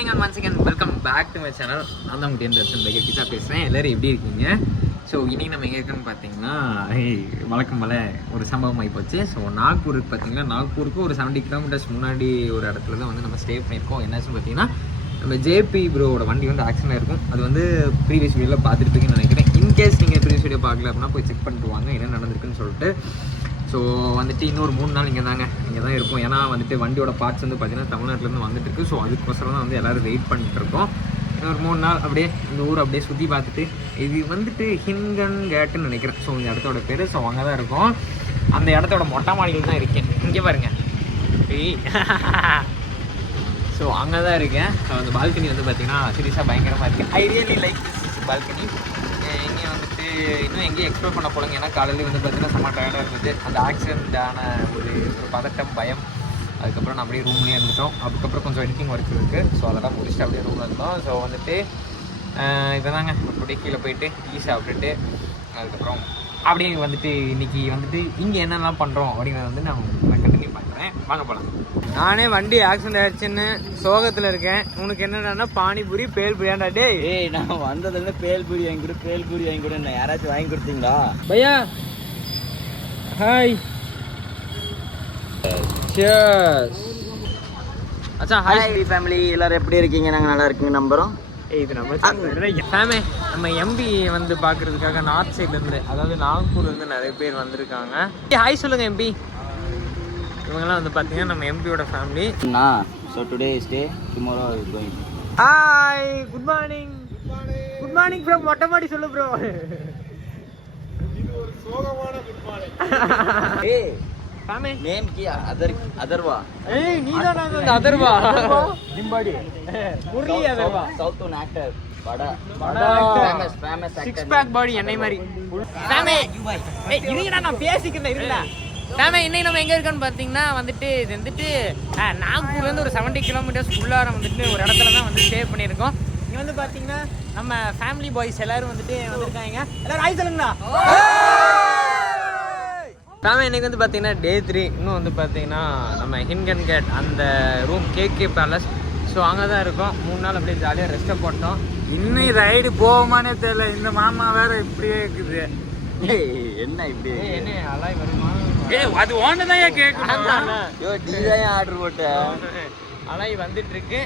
morning and once again welcome back to my channel. நான் தான் உங்கள் கிச்சா பேசுகிறேன். எல்லோரும் எப்படி இருக்கீங்க? ஸோ இன்றைக்கி நம்ம எங்கே இருக்குன்னு பார்த்தீங்கன்னா வழக்கம் போல் ஒரு சம்பவம் ஆகி போச்சு. ஸோ நாக்பூருக்கு பார்த்தீங்கன்னா நாக்பூருக்கு ஒரு 70 கிலோமீட்டர்ஸ் முன்னாடி ஒரு இடத்துல தான் வந்து நம்ம ஸ்டே பண்ணியிருக்கோம். என்னாச்சுன்னு பார்த்தீங்கன்னா நம்ம ஜேபி ப்ரோவோட வண்டி வந்து ஆக்சிடென்ட் ஆகிருக்கும். அது வந்து ப்ரீவியஸ் வீடியோவில் பார்த்துருப்பீங்கன்னு நினைக்கிறேன். இன்கேஸ் நீங்கள் ப்ரீவியஸ் வீடியோ பார்க்கல அப்படின்னா போய் செக் பண்ணிட்டு வாங்க என்ன நடந்திருக்குன்னு சொல்லிட்டு. ஸோ வந்துட்டு இன்னொரு 3 நாள் இங்கே தான் இருப்போம். ஏன்னா வந்துட்டு வண்டியோட பார்ட்ஸ் வந்து பார்த்திங்கன்னா தமிழ்நாட்டிலேருந்து வந்துட்டு இருக்குது. ஸோ அதுக்கோசரம் தான் வந்து எல்லோரும் வெயிட் பண்ணிட்டு இருக்கோம். இன்னொரு 3 நாள் அப்படியே இந்த ஊர் அப்படியே சுற்றி பார்த்துட்டு, இது வந்துட்டு ஹிங்கன் கேட்டுன்னு நினைக்கிறேன். ஸோ இந்த இடத்தோட பேர். ஸோ அங்கே தான் இருக்கும். அந்த இடத்தோட மொட்டை மாடியில் தான் இருக்கேன். இங்கே பாருங்கள். ஸோ அங்கே தான் இருக்கேன். ஸோ அந்த பால்கனி வந்து பார்த்திங்கன்னா சீரியஸாக பயங்கரமாக இருக்குது. I really like this balcony. இங்கே வந்துட்டு இன்னும் எங்கேயும் எக்ஸ்ப்ளோர் பண்ண போலங்க. ஏன்னா காலையில் வந்து பார்த்திங்கன்னா செம்ம டயர்டாக இருந்தது. அந்த ஆக்சிடென்ட்டான ஒரு பதட்டம், பயம். அதுக்கப்புறம் நான் அப்படியே ரூம்லேயே இருந்துட்டோம். அதுக்கப்புறம் கொஞ்சம் எடிட்டிங் ஒர்க் இருக்குது. ஸோ அதெல்லாம் முடிச்சுட்டு அப்படியே ரூமில் இருந்தோம். ஸோ வந்துட்டு இதை தாங்க அப்படியே கீழே போயிட்டு டீ சாப்பிட்டுட்டு அதுக்கப்புறம் அப்படியே வந்துட்டு இன்றைக்கி வந்துட்டு இங்கே என்னெல்லாம் பண்ணுறோம் அப்படிங்கிறத வந்து நான் கண்டினியூ பண்ணுறேன். வாங்க போகலாம். நானே வண்டி ஆக்சிடென்ட் ஆயிடுச்சுன்னு சோகத்தில் இருக்கேன். உனக்கு என்னடான்னா பானிபூரி பேல்பூரியாண்டா? டே நான் வந்ததுல பேல்பூரி வாங்கி கொடு, பேல்பூரி வாங்கி கொடு. நான் யாராச்சும் வாங்கி கொடுத்தீங்களா? பையா ஹாய். சியர்ஸ். அச்சா ஹாய் ஃபேமிலி, எல்லாரும் எப்படி இருக்கீங்க? நாங்கள் நல்லா இருக்கீங்க நம்புகிறோம். இது நம்ம எம்பி வந்து பார்க்கறதுக்காக நார்த் சைட்லேருந்து, அதாவது நாக்பூர்லேருந்து நிறைய பேர் வந்திருக்காங்க. ஹாய் சொல்லுங்கள் எம்பி. இவங்கெல்லாம் வந்து பார்த்தீங்கன்னா நம்ம எம்பியோட family. So today stay, tomorrow is going. Hi, good morning. Good morning bro. மொட்டை மாடி சொல்லு ப்ரோ. இது ஒரு சோகமான குட் மார்னிங். ஏய் ஃபேமிலி நேம் கி அதர்வா. ஏய் நீ தான் அந்த Atharva. Gym body Murali Atharva. South one actor. படா ஃபேமஸ் ஆக்டர். 6 பேக் பாடி என்னை மாதிரி. ஃபேமே ஏய் இருங்கடா நான் பேசிக்கிறேன் இருங்கடா. ஃபேமே இன்னைக்கு நம்ம எங்கே இருக்கோன்னு பார்த்தீங்கன்னா வந்துட்டு இது வந்துட்டு நாக்பூர்லேருந்து ஒரு 70 கிலோமீட்டர்ஸ் உள்ளார வந்துட்டு ஒரு இடத்துல தான் வந்து ஸ்டே பண்ணியிருக்கோம். இங்கே வந்து பார்த்தீங்கன்னா நம்ம ஃபேமிலி பாய்ஸ் எல்லோரும் வந்துட்டு வந்திருக்காங்க. எல்லோரும் ஆய் சொல்லுங்கண்ணா. ஃபேமே இன்னைக்கு வந்து பார்த்தீங்கன்னா டே 3. இன்னும் வந்து பார்த்தீங்கன்னா நம்ம ஹிங்கன் கேட் அந்த ரூம் கேகே பேலஸ். ஸோ அங்கே தான் இருக்கோம். 3 நாள் அப்படியே ஜாலியாக ரெஸ்ட்டை போட்டோம். இன்னும் ரைடு போவோமானே தெரியல. இந்த மாமா வேற இப்படியே இருக்குது. என்ன இப்படி என்ன அலாய் வருமா? அது ஓனதான் கேட்கணும். ஐயோ நீ தான் ஆர்டர் போட்ட. அலாய் வந்துட்டு இருக்கு.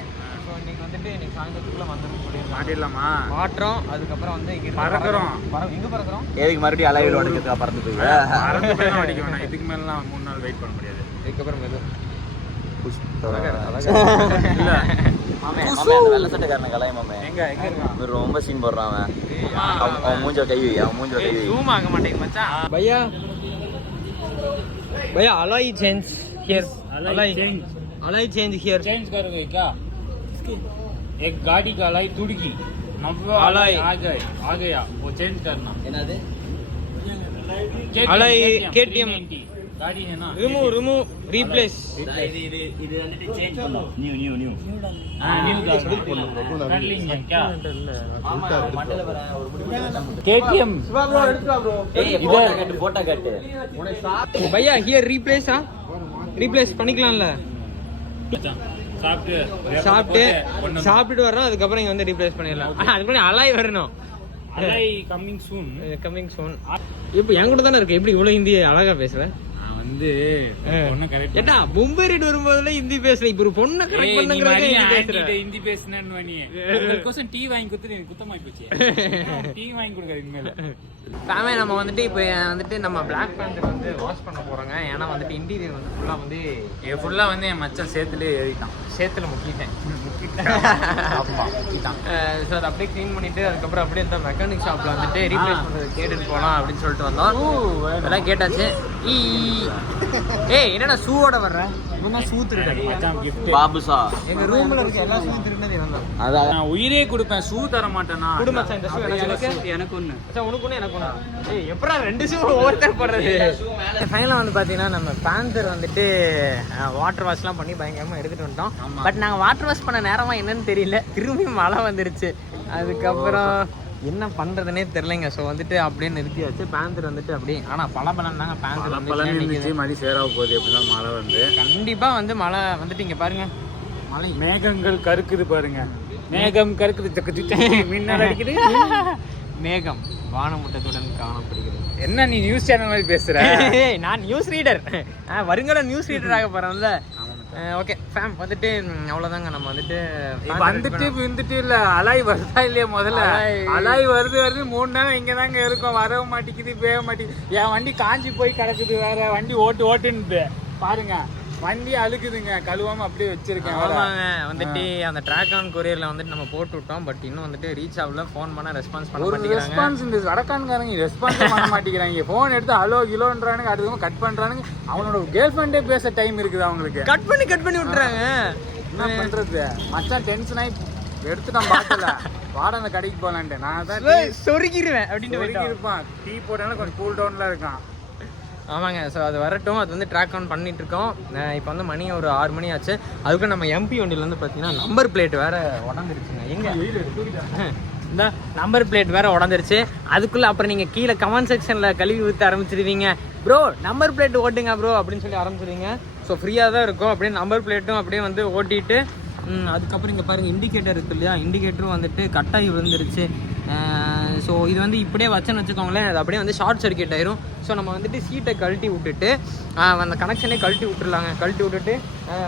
ஸோ இன்னைக்கு வந்துட்டு இன்னைக்கு சாயந்தரத்துக்குள்ள வந்துடும் மாட்டிடலாமா? மாட்டுறோம். அதுக்கப்புறம் வந்து இங்கே பறக்கிறோம். எங்கே பறக்கிறோம்? ஏவிக்கு மறுபடியும் அலைவில் உடக்கிறதுக்காக பறந்து போய் அடிக்க வேணாம். இதுக்கு மேலாம் 3 நாள் வெயிட் பண்ண முடியாது. இதுக்கப்புறம் எது வெள்ள சட்டைக்காரன கலாய் மாமே. எங்க ரொம்ப சீன் போடுறான் அவன். அவன் மூஞ்ச கை ஜூம் ஆக மாட்டேங்குது மச்சான். பையா भैया alloy change here. alloy change here. Change करोगे क्या? एक गाड़ी का alloy टूट गई. alloy आ गया वो चेंज करना. என்னது? alloy KTM गाड़ी है ना. remove replace. இது வந்துட்டு சேஞ்ச் பண்ணனும். நியூ न्यू कर लेंगे क्या? மண்டல வர ஒரு முடி. KTM சிவா ப்ரோ எடுத்துடா ப்ரோ. ஏய் போட்டா கட்டு. भैया here replace replace பண்ணிக்கலாம்ல. சாப்பிட்டு வரோம். அதுக்கப்புறம் இங்க வந்து ரீப்ளேஸ் பண்ணிடலாம். அதுக்கு அலாய் வரணும். Alloy coming soon. இப்போ என் கூட தானே இருக்கு. எப்படி இவ்வளவு ஹிந்தி அழகா பேசுற? வந்து பொண்ணு கரெக்ட். ஏட்டா மும்பை ரைட் வரும்போதுல ஹிந்தி பேசல. இப்போ ஒரு பொண்ணை கரெக்ட் பண்ணுங்கறதே ஹிந்தி பேசுற. ஹிந்தி பேசுனேன்னு நீ உங்களுக்கோசம் டீ வாங்கி கொடுத்து குத்தமாய் போச்சு. டீ வாங்கி கொடுங்க இனிமேல. ஃபேமே நம்ம வந்துட்டு இப்போ வந்துட்டு நம்ம பிளாக் பேந்தர் வந்து வாஷ் பண்ண போறோங்க. ஏன்னா வந்துட்டு இன்டீரியர் வந்து ஃபுல்லா வந்து என் மச்சான் சேத்துல ஏறிட்டான். சேத்துல முக்கிட்டேன். ஆமா முக்கிட்டான். ஸோ அதை அப்படியே க்ளீன் பண்ணிட்டு அதுக்கப்புறம் அப்படியே இந்த மெக்கானிக் ஷாப்ல வந்துட்டு ரீப்ளேஸ் பண்ணுறது கேட்டுட்டு போகலாம் அப்படின்னு சொல்லிட்டு வந்தோம். அதெல்லாம் கேட்டாச்சு. ஏய் என்னடா ஷூவோட வர்ற? ஷூ திருடு பாபுசா. எங்க ரூம்ல இருக்க எல்லா ஷூ திருடுனது இவன் தான். அதான் நான் உயிரே கொடுப்பேன். ஷூ தர மாட்டேனா? குடு மச்சான். இந்த ஷூ எனக்கு ஒண்ணு. மச்சான் உனக்கு ஒண்ணு எனக்கு ஒண்ணு. ஏய் எப்பறா 2 ஷூ ஒவ்வொருத்தர் போடுறது? ஃபைனலா வந்து பாத்தீங்கன்னா நம்ம பேந்தர் வந்துட்டு வாட்டர் வாஷ்லாம் பண்ணி பயங்கரமா எடுத்துட்டு வந்துட்டோம். பட் நாங்க வாட்டர் வாஷ் பண்ண நேரமா என்னன்னு தெரியல. திரும்பி மழை வந்துருச்சு. அதுக்கப்புறம் என்ன பண்ணுறதுனே தெரிலங்க. ஸோ வந்துட்டு அப்படியே நிறுத்தியாச்சு. பேந்தர் வந்துட்டு அப்படியே ஆனால் பலபலன் தாங்க. பேந்தர் வந்து மழை சேராக போகுது. எப்படின்னா மழை வந்து கண்டிப்பாக வந்து மழை வந்துட்டு இங்கே பாருங்கள் மழை மேகங்கள் கருக்குது பாருங்க. மேகம் கருக்குது, மின்னல் அடிக்குது. மேகம் வானமுட்டத்துடன் காணப்படுகிறது. என்ன நீ நியூஸ் சேனல் மாதிரி பேசுற? நான் நியூஸ் ரீடர், வருங்கால நியூஸ் ரீடர் ஆக போறேன்ல. ஓகே ஃபேம் வந்துட்டு அவ்வளோதாங்க. நம்ம வந்துட்டு இல்ல அலாய் வருதா இல்லையா? முதல்ல அலாய் வருது 3 நாள் இங்க தாங்க இருக்கும். வரவும் மாட்டேங்குது, பேக மாட்டேங்குது. என் வண்டி காஞ்சி போய் கிடக்குது. வேற வண்டி ஓட்டுன்னு பாருங்க, வண்டி அழுக்குதுங்க, கழுவாம அப்படியே வச்சிருக்கேன். வந்துட்டு அந்த ட்ராக் ஆன் கொரியர்ல வந்துட்டு நம்ம போட்டு விட்டோம். பட் இன்னும் வந்துட்டு ரீச் ஆகல. ஃபோன் பண்ண ரெஸ்பான்ஸ் பண்ண மாட்டேங்கிறாங்க. ரெஸ்பான்ஸ் இந்த வடக்கான்காரங்க ரெஸ்பான்ஸ் பண்ண மாட்டேங்கிறாங்க. ஃபோன் எடுத்து ஹலோ கிலோன்றானுங்க, அதுவும் கட் பண்றானுங்க. அவனோட கேர்ள் ஃப்ரெண்டே பேச டைம் இருக்குது அவங்களுக்கு. கட் பண்ணி விட்டுறாங்க. என்ன பண்றது மச்சான்? டென்ஷன் ஆகி எடுத்துட்டான். பாக்கல வாட அந்த கடைக்கு போலான்ட்டு நான் தான் சொருகிருவேன் அப்படின்னு இருப்பான். டீ போட்டாலும் கொஞ்சம் கூல் டவுன்ல இருக்கான். ஆமாங்க. ஸோ அது வரட்டும். அது வந்து ட்ராக் ஆன் பண்ணிட்டு இருக்கோம். இப்போ வந்து மணி ஒரு 6 மணி ஆச்சு. அதுக்கு நம்ம எம்பி வண்டியிலேருந்து பார்த்தீங்கன்னா நம்பர் பிளேட் வேற உடஞ்சிருச்சுங்க. எங்க இந்த நம்பர் பிளேட் வேற உடஞ்சிருச்சு. அதுக்குள்ள அப்புறம் நீங்க கீழே கமெண்ட் செக்ஷன்ல கழுவி ஊற்ற ஆரம்பிச்சிருவீங்க. ப்ரோ நம்பர் பிளேட் ஓட்டுங்க ப்ரோ அப்படின்னு சொல்லி ஆரம்பிச்சிருவீங்க. ஸோ ஃப்ரீயாக தான் இருக்கும். அப்படியே நம்பர் பிளேட்டும் அப்படியே வந்து ஓட்டிட்டு அதுக்கப்புறம் இங்கே பாருங்கள் இண்டிகேட்டர் இருக்குது இல்லையா? இண்டிகேட்டரும் வந்துட்டு கட்டாகி விழுந்துருச்சு. ஸோ இது வந்து இப்படியே வச்சேன்னு வச்சுக்கோங்களேன், அது அப்படியே வந்து ஷார்ட் சர்க்கியூட் ஆயிரும். ஸோ நம்ம வந்துட்டு சீட்டை கழட்டி விட்டுட்டு அந்த கனெக்ஷனே கழட்டி விட்டுருலாங்க. கழட்டி விட்டுட்டு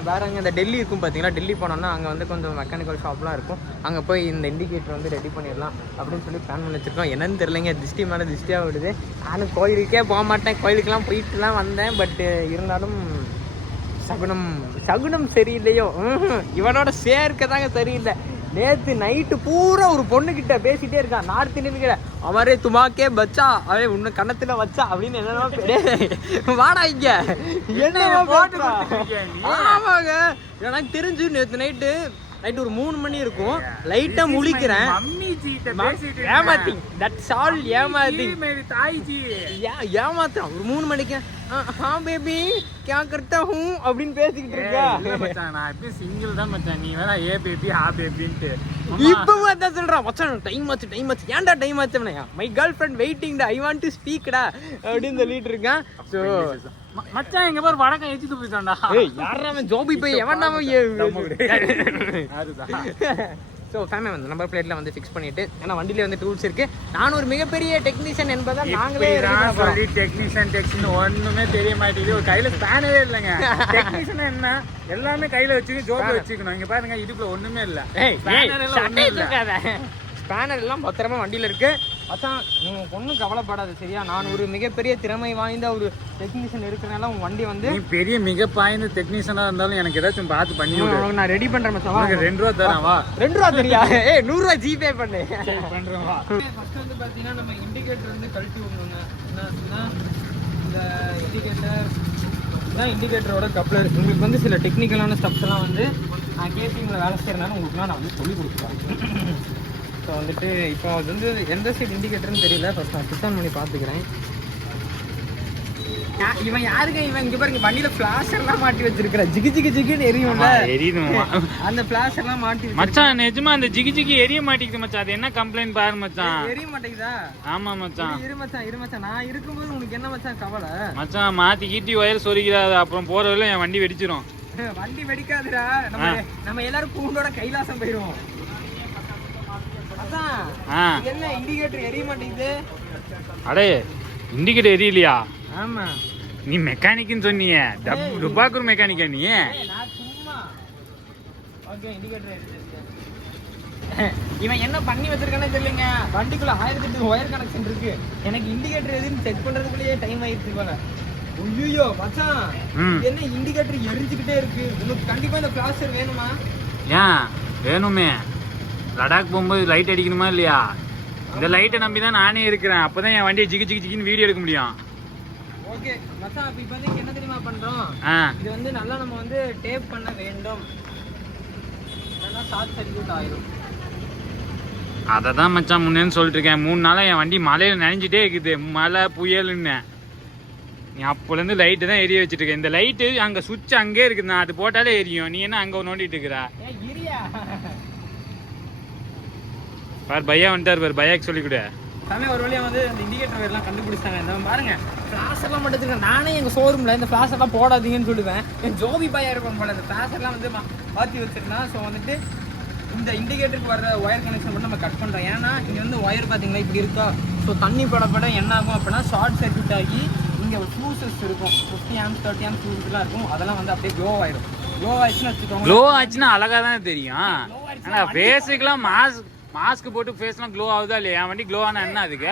வேற அங்கே இந்த டெல்லி இருக்கும் பார்த்தீங்களா? டெல்லி போனோம்னா அங்கே வந்து கொஞ்சம் மெக்கானிக்கல் ஷாப்லாம் இருக்கும். அங்கே போய் இந்த இண்டிகேட்டர் வந்து ரெடி பண்ணிடலாம் அப்படின்னு சொல்லி பிளான் பண்ணி வச்சுருக்கோம். என்னன்னு தெரியலைங்க, திருஷ்டி மேலே திருஷ்டியாக விடுது. நானும் கோயிலுக்கே போக மாட்டேன், கோயிலுக்கெல்லாம் போயிட்டுலாம் வந்தேன். பட்டு இருந்தாலும் சகுனம் சரியில்லையோ, இவனோட சேர்க்க தாங்க சரியில்லை. நேற்று நைட்டு பூரா ஒரு பொண்ணுகிட்ட பேசிட்டே இருக்கான். நார்த் இந்தியன் அவரே துமாக்கே பச்சா, அவரே உன்ன கண்ணத்துல வச்சா அப்படின்னு என்னென்ன வாடா இங்க என்ன போட்டு. ஆமாங்க, எனக்கு தெரிஞ்சு நேற்று நைட்டு ஒரு 3 மணி இருக்கும். லைட்டா முழிக்கிறேன். ஏமாத்திங் தட்ஸ் ஆல். ஏமாத்தான் ஒரு 3 மணிக்கு. हाँ बेबी क्या करता हूँ அப்படின்னு பேசிக்கிட்டு இருக்கா. நான் எப்படி சிங்கிள் தான் மச்சான். நீ வேணா ஏ பேபி ஆ பேபின்ட்டு இப்பவும் அதான் சொல்றான். மச்சான் டைம் ஆச்சு ஏன்டா டைம் ஆச்சுன்னா, மை கேர்ள் ஃப்ரெண்ட் வெயிட்டிங் டா, ஐ வாண்ட் டு ஸ்பீக்டா அப்படின்னு சொல்லிட்டு இருக்கான். ஸோ மச்சான் எங்க பாரு வடக்கம் ஏற்றிட்டு போயிட்டான்டா. யாரா அவன் ஜோபி போய் எவன்டா அதுதான். ஸோ ஃபேமிலி வந்து நம்பர் பிளேட்டில் வந்து ஃபிக்ஸ் பண்ணிட்டு, ஏன்னா வண்டியில வந்து டூல்ஸ் இருக்கு. நான் ஒரு மிகப்பெரிய டெக்னீஷியன் என்பதால் நாங்களே சொல்லி டெக்னீஷியன் ஒண்ணுமே தெரிய மாட்டேங்குது. ஒரு கையில ஸ்பேனரே இல்லைங்க. டெக்னீஷியன் என்ன எல்லாமே கையில வச்சுக்கணும், ஜோப்ல வச்சுக்கணும். இங்க பாருங்க இதுக்குள்ள ஒண்ணுமே இல்ல. ஸ்பேனர் எல்லாம் பத்திரமா வண்டியில இருக்கு. அதான் நீங்க ஒன்றும் கவலைப்படாது சரியா? நான் ஒரு மிகப்பெரிய திறமை வாய்ந்த ஒரு டெக்னீஷியன் இருக்கிறனால உங்க வண்டி வந்து பெரிய மிக பாய்ந்த டெக்னீஷியனா இருந்தாலும் எனக்கு ஏதாச்சும் பார்த்து பண்ணி நான் ரெடி பண்றேன். 2 ரூபா தரேன் வா. 2 ரூபா தெரியா? 100 ரூபா ஜிபே பண்ணு. பண்றேன் வா. ஃபர்ஸ்ட் வந்து பாத்தீங்கன்னா நம்ம இண்டிகேட்டர் வந்து கழட்டி விடணுங்க. என்னன்னா இந்த இண்டிகேட்டரோட கப்ளர். உங்களுக்கு வந்து சில டெக்னிக்கலான ஸ்டெப்ஸ் எல்லாம் வந்து நான் கேசிங்கில் வேலை செய்யறதுனால உங்களுக்குலாம் நான் வந்து சொல்லி கொடுத்துருவேன். ஸோ வந்துட்டு இப்போ அது வந்து எந்த சைடு இண்டிகேட்டர்னு தெரியல. ஃபர்ஸ்ட் நான் சுத்தம் பண்ணி பார்த்துக்கிறேன். இவன் யாருங்க இவன்? இங்கே பாருங்க வண்டியில ஃபிளாஷர்லாம் மாட்டி வச்சிருக்கிற. ஜிகி ஜிகி ஜிகின்னு எரியும்ல, எரியுமா அந்த ஃபிளாஷர்லாம் மாட்டி மச்சான். நிஜமா அந்த ஜிகி ஜிகி எரிய மாட்டேங்குது மச்சான். அது என்ன கம்ப்ளைண்ட் பாரு மச்சான். எரிய மாட்டேங்குதா? ஆமா மச்சான். இரு மச்சான் நான் இருக்கும்போது உனக்கு என்ன மச்சான் கவலை? மச்சான் மாத்தி கீட்டி ஒயர் சொருகிறாது. அப்புறம் போற வரையில என் வண்டி வெடிச்சிரும். வண்டி வெடிக்காதுடா. நம்ம எல்லாரும் பூண்டோட கைலாசம் போயிடுவோம். என்ன இண்டிகேட்டர் எரிய மாட்டேங்குது? அடே இண்டிகேட்டர் எரியலையா? ஆமா, நீ மெக்கானிக்னு சொன்னீங்க. டுபாக்கூர் மெக்கானிக்கா நீ? நான் சும்மா ஓகே இண்டிகேட்டர் எரியுது. இவன் என்ன பண்ணி வச்சிருக்கானே தெரியலங்க. வண்டிக்குள்ள 1008 ஒயர் கனெக்ஷன் இருக்கு. எனக்கு இண்டிகேட்டர் எதுன்னு செக் பண்றதுக்குள்ளேயே டைம் ஆயிடுச்சு போல. ஐயோ மச்சான், என்ன இண்டிகேட்டர் எரிஞ்சுக்கிட்டே இருக்கு. உனக்கு கண்டிப்பா இந்த ஃபிளாஷர் வேணுமா? ஏன் வேணுமே. லடாக் போகும்போது லைட் அடிக்கணுமா இல்லையா? இந்த லைட்டை நம்பி தான் நானே இருக்கிறேன். அப்பதான் என் வண்டியை ஜிகி ஜிகி ஜிகின்னு வீடியோ எடுக்க முடியும். ஓகே மச்சான், இப்போ இப்போதைக்கு என்ன தெரியுமா பண்றோம்? இது வந்து நல்லா நம்ம வந்து டேப் பண்ண வேண்டும். இல்லைன்னா ஷார்ட் சர்க்யூட் ஆயிரும். அதை தான் மச்சான் முன்னேன்னு சொல்லிட்டு இருக்கேன். 3 நாளா என் வண்டி மலையில நனைஞ்சிட்டே இருக்குது. மழை புயலுன்னு நீ அப்போலேருந்து லைட்டு தான் எரிய வச்சுட்டு இருக்க. இந்த லைட்டு அங்கே சுவிட்ச் அங்கே இருக்குது. நான் அது போட்டாலே எரியும். நீ என்ன அங்கே நோண்டிட்டு இருக்கிற? இரியா பார் பையா வந்துட்டார் பார். பையாக்கு சொல்லி கொடு. சாமி ஒரு வழியாக வந்து அந்த இண்டிகேட்டர் எல்லாம் கண்டுபிடிச்சாங்க. இந்த பாருங்க ஃப்ளாஷ் எல்லாம் மட்டும் வச்சுருக்கேன். நானே எங்கள் ஷோரூமில் இந்த ஃப்ளாஷ் எல்லாம் போடாதீங்கன்னு சொல்லுவேன். என் ஜோபி பாயா இருக்கும் போல இந்த ஃப்ளாஷ் எல்லாம் வந்து மாற்றி வச்சிருந்தேன். ஸோ வந்துட்டு இந்த இண்டிகேட்டருக்கு வர ஒயர் கனெக்ஷன் மட்டும் நம்ம கட் பண்ணுறோம். ஏன்னா இங்கே வந்து ஒயர் பார்த்தீங்களா இப்படி இருக்கா. ஸோ தண்ணி பட என்ன ஆகும் அப்படின்னா ஷார்ட் சர்க்யூட் ஆகி இங்கே ஒரு ஃபியூசஸ் இருக்கும். 50 amps 30 amps ஃபியூஸ்லாம் இருக்கும். அதெல்லாம் வந்து அப்படியே க்ளோ ஆயிடும். க்ளோ ஆயிடுச்சுன்னு வச்சுக்கோங்க. க்ளோ ஆச்சுன்னா அழகாக தானே தெரியும். ஆனால் ஃபேஸுக்கெல்லாம் மாஸ்க் போட்டு ஃபேஸ்லாம் க்ளோ ஆகுதா இல்லையா? என் வண்டி க்ளோ ஆனால் என்ன அதுக்கு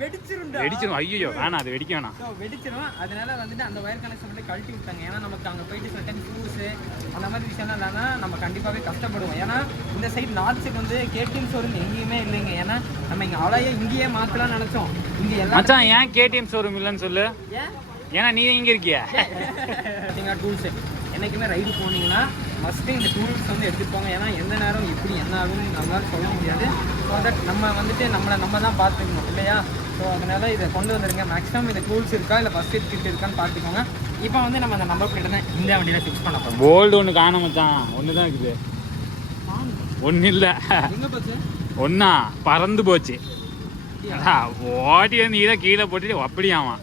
வெடிச்சிரும். ஐயோ வேணாம், அது வெடிக்க வேணாம். வெடிச்சிரும். அதனால வந்துட்டு அந்த ஒயர் கனெக்ஷன் வந்து கழட்டி விட்டாங்க. ஏன்னா நமக்கு அங்கே போயிட்டு சட்டன் ஃபியூஸு அந்த மாதிரி விஷயம்லாம் இல்லைன்னா நம்ம கண்டிப்பாகவே கஷ்டப்படுவோம். ஏன்னா இந்த சைடு நார்த் சைடு வந்து கேடிஎம் ஷோரூம் எங்கேயுமே இல்லைங்க. ஏன்னா நம்ம இங்கே அவ்வளோ இங்கேயே மாற்றலாம் நினச்சோம். இங்கே எல்லாம் ஏன் கேடிஎம் ஷோரூம் இல்லைன்னு சொல்லு. ஏன்னா நீ இங்கே இருக்கியா? டூல்ஸு என்றைக்குமே ரைடு போனீங்கன்னா ஃபஸ்ட்டு இந்த டூல்ஸ் வந்து எடுத்துகிட்டு போங்க. ஏன்னா எந்த நேரம் எப்படி என்ன ஆகும்னு நம்மளால் சொல்ல முடியாது. ஸோ தட் நம்ம வந்துட்டு நம்ம தான் பார்த்துக்கணும் இல்லையா? ஸோ அதனால் இதை கொண்டு வந்துருங்க. மேக்ஸிமம் இந்த டூல்ஸ் இருக்கா இல்லை ஃபஸ்ட் எய்ட் கிட் இருக்கான்னு பார்த்துக்கோங்க. இப்போ வந்து நம்ம அந்த நம்பர் பிளேட் தான் இந்த வண்டியில் ஃபிக்ஸ் பண்ண போகிறோம். போல்டு ஒன்று காண மச்சான். ஒன்று தான் இருக்குது. ஒன்றும் இல்லை. எங்கே போச்சு? ஒன்றா பறந்து போச்சு. ஓட்டி வந்து இதை கீழே போட்டுட்டு அப்படியாமா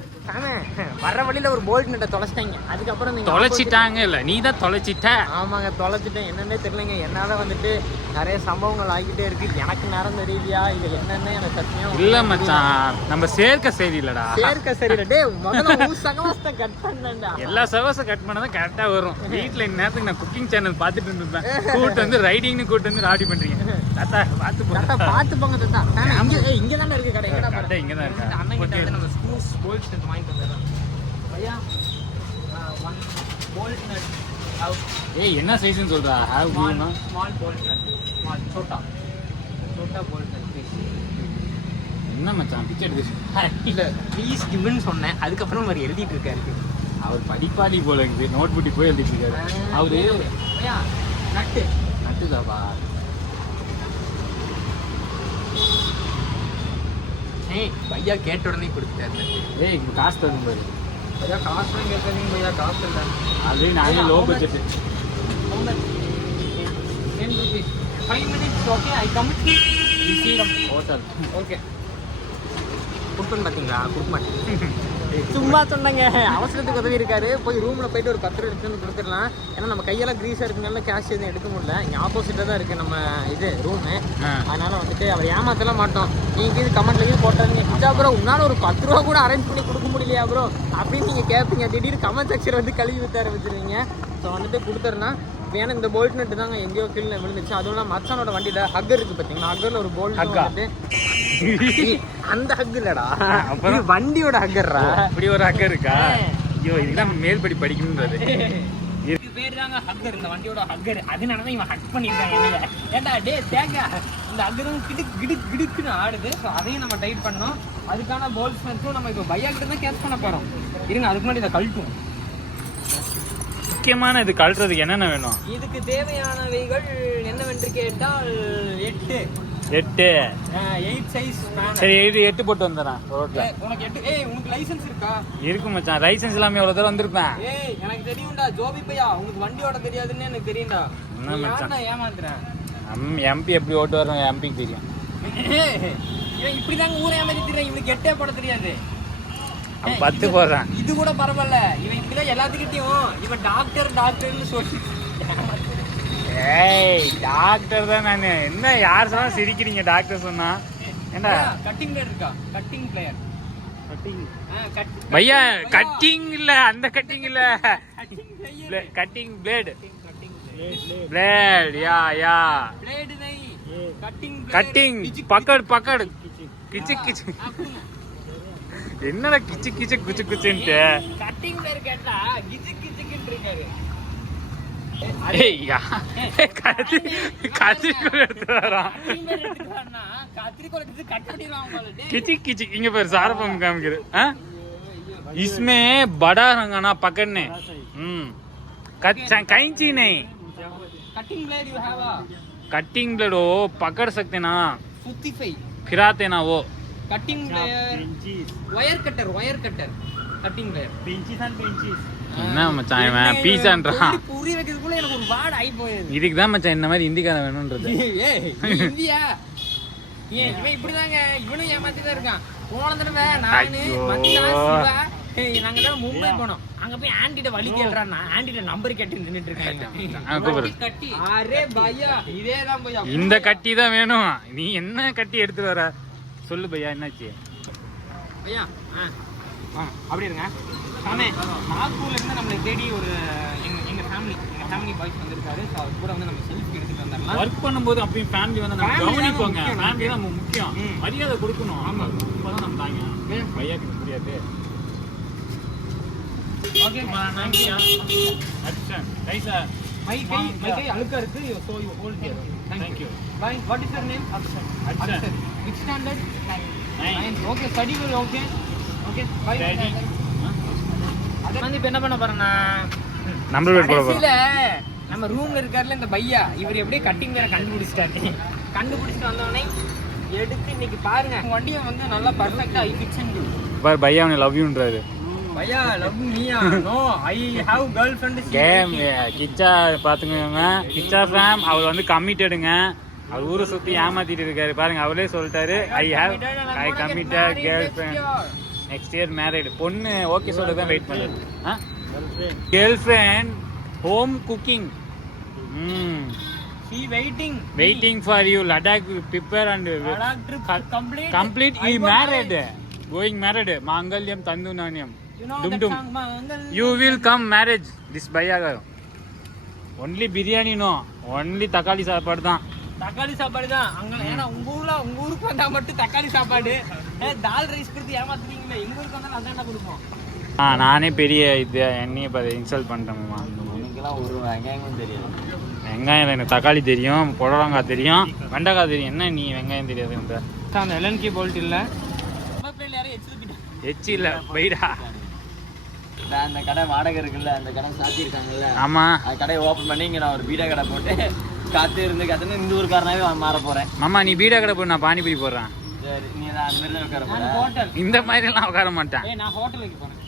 வர்ற வழியில ஒரு போல்ட் நட்டை தொலைச்சிட்டாங்க. அதுக்கப்புறம் நீங்க தொலைச்சிட்டாங்க இல்ல நீ தான் தொலைச்சிட்ட. ஆமாங்க தொலைச்சிட்டேன். என்னன்னே தெரியலங்க. என்னால வந்துட்டு நிறைய சம்பவங்கள் ஆகிட்டே இருக்கு. எனக்கு நேரம் தெரியலையா இது என்னன்னு எனக்கு சத்தியம் இல்ல மச்சான். நம்ம சேர்க்க சரியில்லடா. சேர்க்க சரியில்லை. டே முதல்ல சகவாசத்தை கட் பண்ணேன்டா. எல்லா சகவாசம் கட் பண்ணாதான் கரெக்டா வரும். வீட்டுல இந்த நேரத்துக்கு நான் குக்கிங் சேனல் பார்த்துட்டு இருந்தேன். கூட்டு வந்து ரைடிங்னு கூட்டு வந்து ராடி பண்றீங்க. தாத்தா பார்த்து போங்க தாத்தா. இங்க தானே இருக்கு கடை. எங்கடா கடை? இங்க தான் இருக்கு. அண்ணன் கிட்ட வந்து நம்ம ஸ்க்ரூஸ் போல்ட்ஸ் வாங்கிட்டு வந்துடுறோம். பையா ஒன் போல்ட் நட். ஏய் என்ன சைஸ்னு சொல்றா? ஹேவ் கிவ்னா ஸ்மால் போல்ட் நட். ஸ்மால் छोटा போல்ட் நட். என்ன மச்சான் பிச்சை எடுத்து இல்ல ப்ளீஸ் கிவ்னு சொன்னேன். அதுக்கப்புறம் அவர் எழுதிட்டு இருக்காரு. அவர் படிப்பாளி போல இருக்குது. நோட் புட்டி போய் எழுதிட்டு இருக்காரு அவரு. பையா நட்டுதாப்பா. ஏய் பையா கேட்ட உடனே கொடுத்தாரு. ஏய் காசு தரும் பாரு. பையா காசு தான் கேட்காதீங்க பையா. காசு இல்லை. அது நானே low budget. 10 rupees 5 minutes. Okay I come hotel. Okay கொடுப்பேன்னு பார்த்தீங்களா? கொடுக்க மாட்டேன். சும்மா சொன்னாங்க. அவசரத்துக்கு உதவி இருக்காரு. போய் ரூமில் போயிட்டு ஒரு 10 ரூபா எடுத்துன்னு கொடுத்துடலாம். ஏன்னா நம்ம கையெல்லாம் க்ரீஸாக இருக்குனால கேஷ் எதுவும் எடுக்க முடியல. இங்கே ஆப்போசிட்டாக தான் இருக்குது நம்ம இது ரூமு. அதனால வந்துட்டு அவர் ஏமாற்றலாம் மாட்டோம். நீங்கள் இது கமெண்ட்லேயும் போட்டாருங்க. கிச்சா ப்ரோ உன்னால் ஒரு 10 ரூபா கூட அரேஞ்ச் பண்ணி கொடுக்க முடியலையா ப்ரோ அப்படின்னு நீங்கள் கேட்பீங்க. திடீர்னு கமெண்ட் செக்ஷன் வந்து கழுவி வித்த ஆரம்பிச்சிருவீங்க. ஸோ வந்துட்டு கொடுத்துருனா ஏன்னா இந்த போல்ட் நட்டு தாங்க எங்கேயோ கீழே விழுந்துச்சு. அதுவும் இல்லாமல் மச்சானோட வண்டியில் ஹக்கர் இருக்குது பார்த்தீங்கன்னா. ஹக்கரில் ஒரு போல்ட் வந்துட்டு அந்த ஹக் இல்லடா, அப்புறம் வண்டியோட ஹக்கர்ரா. அப்படி ஒரு ஹக்கர் இருக்கா? ஐயோ இதுதான் மேல்படி படிக்கணுன்றது. இது பேர் தாங்க ஹக்கர். இந்த வண்டியோட ஹக்கர். அதனால தான் இவன் ஹக் பண்ணியிருக்கான் என்னைய. ஏண்டா டே தேங்க இந்த ஹக்கரும் கிடுக்குன்னு ஆடுது. ஸோ அதையும் நம்ம டைட் பண்ணோம். அதுக்கான போல்ட்ஸ் மட்டும் நம்ம இப்போ பையா கிட்ட தான் கேட்ச் பண்ண போகிறோம். இருங்க அதுக்கு முன்னாடி இதை கழட்டும். முக்கியமான இது கழட்டுறதுக்கு என்னென்ன வேணும்? இதுக்கு தேவையானவைகள் என்னவென்று கேட்டால் 8 சைஸ். சரி 8 போட்டு வந்துடுறேன் ரோட்ல. உனக்கு 8. ஏய் உனக்கு லைசென்ஸ் இருக்கா? இருக்கு மச்சான். லைசென்ஸ் இல்லாம எவ்வளவு தூரம் வந்திருப்பேன். ஏய் எனக்கு தெரியும்டா ஜோபி பையா. உனக்கு வண்டியோட தெரியாதுன்னு எனக்கு தெரியும்டா. நான் ஏமாத்துறேன். எம்பி எப்படி ஓட்டு வரோம் எம்பிக்கு தெரியும். இவன் இப்படிதாங்க ஊரே ஏமாத்திடுறேன். இவனுக்கு 8 போட தெரியாது. 10 போடுறான். இது கூட பரவாயில்ல. இவன் இப்படிதான் எல்லாத்துக்கிட்டையும் இவன் டாக்டர்னு சொல்லி. ஏய் டாக்டர் தான் நானு. என்ன யார் சொன்னா சிரிக்கிறீங்க? டாக்டர் சொன்னா ஏண்டா? கட்டிங் பிளேயர் இருக்கா? Cutting plier. பையா கட்டிங் இல்ல, அந்த கட்டிங் இல்ல, cutting blade. Blade yeah yeah blade नहीं கட்டிங் கட்டிங் பக்கட் கிச்சு என்னடா கிச்சு குச்சுன்ட்டு கட்டிங் பிளேயர் கேட்டா கிச்சுன்னு இருக்காரு. ஏய்யா கத்திரிக்கோல் எடுத்து வரான். கிச்சு இங்க பேர் சாரப்பம் காமிக்குது. इसमें बड़ा रंगाना पकड़ने कैंची नहीं. कटिंग ब्लेड वो पकड़ सकते ना, 55 फिराते ना वो. Cutting blade wire cutter cutting blade pincers and pincers. என்ன மச்சான் இவன் பீஸான்றான். பூரி வைக்கிறதுக்குள்ள எனக்கு ஒரு வாட் ஆயி போயிடுது. இதுக்கு தான் மச்சான் இந்த மாதிரி இந்திக்காரன் வேணும்ன்றது. ஏய் இந்தியா ஏன் இவன் இப்படிதாங்க, இவனும் ஏமாத்தி தான் இருக்கான். போன தடவை நானு மச்சான் சிவா நாங்க எல்லாம் மும்பை போனோம். அங்க போய் ஆண்டிட்ட வழி கேட்கறான். ஆண்டிட்ட நம்பர் கேட்டு நின்னுட்டு இருக்காங்க. அரே பையா இதேதான் பையா, இந்த கட்டி தான் வேணும். நீ என்ன கட்டி எடுத்து வர சொல்லு பையா, என்னாச்சு பையா? அப்படி இருங்க சாமே. நாக்பூர்ல இருந்து நம்மளை தேடி ஒரு எங்க ஃபேமிலி பாய்ஸ் வந்திருக்காரு. ஸோ அவர் கூட வந்து நம்ம செல்ஃபி எடுத்துட்டு வந்துடலாம். ஒர்க் பண்ணும்போது அப்பயும் ஃபேமிலி வந்து நம்ம கவனிப்போங்க. ஃபேமிலி தான் முக்கியம், மரியாதை கொடுக்கணும். ஆமா, இப்போதான் நம்ம தாங்க பையாக்கு புரியாது. Okay thank you. அச்சன் ரைசா மை கை அழுக்கா இருக்கு. So you hold here. Thank you. Bye. What is your name? Achan. Which standard? 9. Okay, study well. Okay okay bye. அத வந்து இப்ப என்ன பண்ண போறேன்னா, நம்பர் வேட் போட போறோம். நம்ம ரூம்ல இருக்கார்ல இந்த பையா, இவர் எப்படியே கட்டிங் வேற கண்டுபிடிச்சிட்டாரு. கண்டுபிடிச்சிட்டு வந்தவனே எடுத்து இன்னைக்கு பாருங்க வண்டியை வந்து நல்லா பர்ஃபெக்ட்டா ஃபிக்ஸ் பண்ணி பாரு. பையா அவனை லவ் யூன்றாரு. பையா லவ் மீயா? No, I have girlfriend. Game Kicha பாத்துக்கோங்க. கிச்சா ஃபேம் அவர் வந்து கமிட்டடுங்க. அவர் ஊரை சுத்தி ஏமாத்திட்டு இருக்காரு பாருங்க. அவரே சொல்லிட்டாரு, ஐ committed girl friend, next year married. பொண்ணு ஓகே சொல்றதான் வெயிட் பண்ணுது. Girl friend home cooking. She waiting for you. Ladakh prepare and Ladakh trip complete. He married, going married. Mangalyam Tandunanyam. You know dum that dum. song Mangalyam. You will come marriage. This Boya. Only biryani no. Only தக்காளி சாப்பாடு தான். தக்காளி சாப்பாடு தான் அங்க. ஏன்னா உங்க ஊருக்கு வந்தா மட்டும் தக்காளி சாப்பாடு, தால் ரைஸ் கொடுத்து ஏமாத்துறீங்களே. எங்க ஊருக்கு வந்தாலும் அதான் கொடுப்போம். நானே பெரிய இது என்னையே இன்சல்ட் பண்ணிட்டேன்மா. உனக்கெல்லாம் ஒரு வெங்காயமும் தெரியும். வெங்காயம் எனக்கு தக்காளி தெரியும், புடலங்காய் தெரியும், வெண்டைக்காய் தெரியும். என்ன நீ வெங்காயம் தெரியாது? அந்த எலன்கி போல்ட் இல்ல எச்சி இல்ல பைடா. அந்த கடை வாடகை இருக்குல்ல, அந்த கடை சாத்திருக்காங்கல்ல. ஆமா, அந்த கடையை ஓபன் பண்ணி இங்க நான் ஒரு பீடா கடை போட்டு காத்துன்னு இந்த ஊருக்காரனாவே மாற போறேன். மாமா நீ பீடா கடை போய் நான் பானிபூரி போடுறேன். சரி, நீ அந்த மாதிரி உட்கார போறேன். இந்த மாதிரி எல்லாம் உட்கார மாட்டேன். நான் ஹோட்டலுக்கு போறேன்.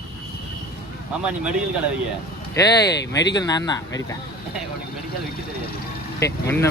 மாமா நீ மெடிக்கல் கடை வைய. ஏய் மெடிக்கல் நான் தான் வெடிப்பேன். மெடிக்கல் வைக்க தெரியாது. ஒன்னு